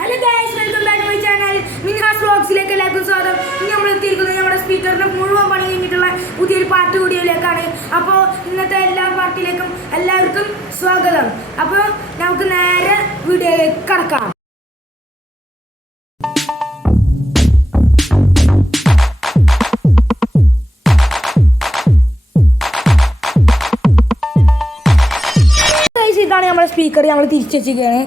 Hello guys, welcome back to my channel. Minhas Vlogsലേക്ക് എല്ലാവർക്കും സ്വാഗതം. ഇന്ന് നമ്മൾ എത്തിയിരിക്കുന്നത് നമ്മുടെ സ്പീക്കറിന്റെ മുഴുവൻ പണി കഴിഞ്ഞിട്ടുള്ള പുതിയൊരു പാട്ട് വീഡിയോയിലേക്കാണ്. അപ്പോൾ ഇന്നത്തെ എല്ലാ പാർട്ടിയിലേക്കും എല്ലാവർക്കും സ്വാഗതം. അപ്പോൾ നമുക്ക് നേരെ വീഡിയോയിലേക്ക് കടക്കാം. ഇതാണ് നമ്മുടെ സ്പീക്കർ. നമ്മൾ തിരിച്ചു വെച്ചിരിക്കുകയാണ്.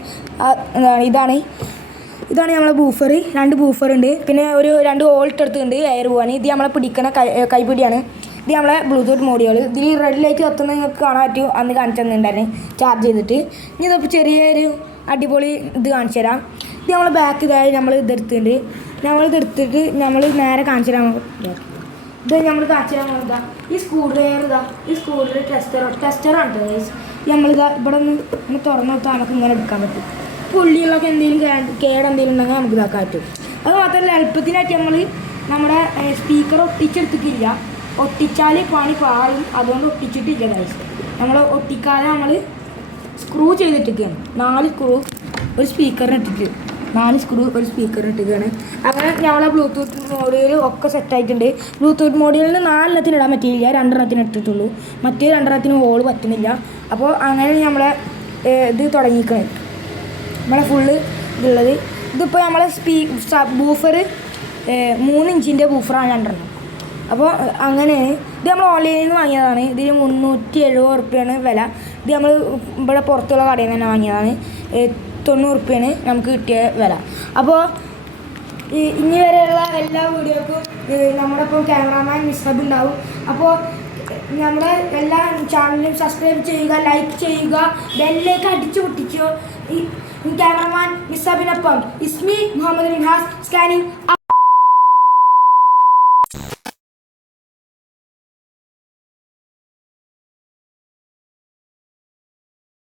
ഇതാണ് നമ്മളെ ബൂഫർ. രണ്ട് ബൂഫറുണ്ട്, പിന്നെ രണ്ട് വോൾട്ട് എടുത്തുണ്ട് എയർ പോവാണ്. ഇത് നമ്മളെ പിടിക്കണ കൈപ്പിടിയാണ്. ഇത് നമ്മളെ ബ്ലൂടൂത്ത് മോഡ്യൂൾ. ഇതിൽ റെഡ് ലൈറ്റ് കത്തുന്നത് നിങ്ങൾക്ക് കാണാൻ പറ്റും. അന്ന് കാണിച്ചു തന്നിട്ടുണ്ടായിരുന്നു ചാർജ് ചെയ്തിട്ട്. ഇനി ഇതിപ്പോൾ ചെറിയൊരു അടിപൊളി ഇത് കാണിച്ചു തരാം. ഇത് നമ്മളെ ബാക്ക് ഇതായി നമ്മൾ ഇതെടുത്തിട്ടുണ്ട്. നമ്മളിതെടുത്തിട്ട് നമ്മൾ നേരെ കാണിച്ചു തരാൻ ഇത് നമ്മൾ കാണിച്ചു തരാൻ പോകുന്നതാ ഈ സ്ക്രൂ ഡ്രൈവർ. ഈ സ്ക്രൂ ഡ്രൈവർ ടെസ്റ്ററാണ് ഗൈസ്. നമ്മളിതാ ഇവിടെ ഒന്ന് തുറന്നു കൊടുത്താൽ നമുക്ക് ഇങ്ങനെ എടുക്കാൻ പറ്റും. പുള്ളികളൊക്കെ എന്തെങ്കിലും കേടെന്തെങ്കിലും ഉണ്ടെങ്കിൽ നമുക്ക് ഇതാക്കാൻ പറ്റും. അത് മാത്രമല്ല എളുപ്പത്തിനായിട്ട് നമ്മുടെ സ്പീക്കർ ഒട്ടിച്ചെടുത്തിട്ടില്ല. ഒട്ടിച്ചാൽ പണി പാളും, അതുകൊണ്ട് ഒട്ടിച്ചിട്ടില്ല ഗൈസ്. നമ്മൾ ഒട്ടിക്കാതെ നമ്മൾ സ്ക്രൂ ചെയ്തിട്ടൊക്കെയാണ്. 4 സ്ക്രൂ ഒരു സ്പീക്കറിന് ഇട്ടിട്ട് 4 സ്ക്രൂ ഒരു സ്പീക്കറിന് ഇട്ടിട്ടാണ്. അങ്ങനെ നമ്മളെ ബ്ലൂടൂത്ത് മോഡ്യൂൾ ഒക്കെ സെറ്റായിട്ടുണ്ട്. ബ്ലൂടൂത്ത് മോഡ്യൂളിന് 4 ഇടാൻ പറ്റിയില്ല, 2 ഇട്ടിട്ടുള്ളൂ. മറ്റേ 2 ഹോൾ പറ്റുന്നില്ല. അപ്പോൾ അങ്ങനെ നമ്മളെ ഇത് തുടങ്ങിക്കണേ. നമ്മളെ ഫുള്ള് ഇതുള്ളത്. ഇതിപ്പോൾ നമ്മളെ ബൂഫർ 3 ഇഞ്ചിൻ്റെ ബൂഫറാണ് 2. അപ്പോൾ അങ്ങനെയാണ്. ഇത് നമ്മൾ ഓൺലൈനിൽ നിന്ന് വാങ്ങിയതാണ്. ഇതിന് 370 ഉറുപ്പ്യാണ് വില. ഇത് നമ്മൾ ഇവിടെ പുറത്തുള്ള കടയിൽ നിന്ന് തന്നെ വാങ്ങിയതാണ്. 90 ഉറുപ്പ്യാണ് നമുക്ക് കിട്ടിയ വില. അപ്പോൾ ഇനി വരെയുള്ള എല്ലാ വീഡിയോക്കും നമ്മുടെ ഇപ്പം ക്യാമറാമാൻ മിസ്സബ് ഉണ്ടാവും. അപ്പോൾ നമ്മുടെ എല്ലാ ചാനലും സബ്സ്ക്രൈബ് ചെയ്യുക, ലൈക്ക് ചെയ്യുക, ബെല്ലിലേക്ക് അടിച്ചു പൊട്ടിച്ചോ. ഈ ക്യാമറമാൻ മിസ്സബിനൊപ്പം ഇസ്മി മുഹമ്മദ് മിൻഹാസ് സ്കാനിങ്.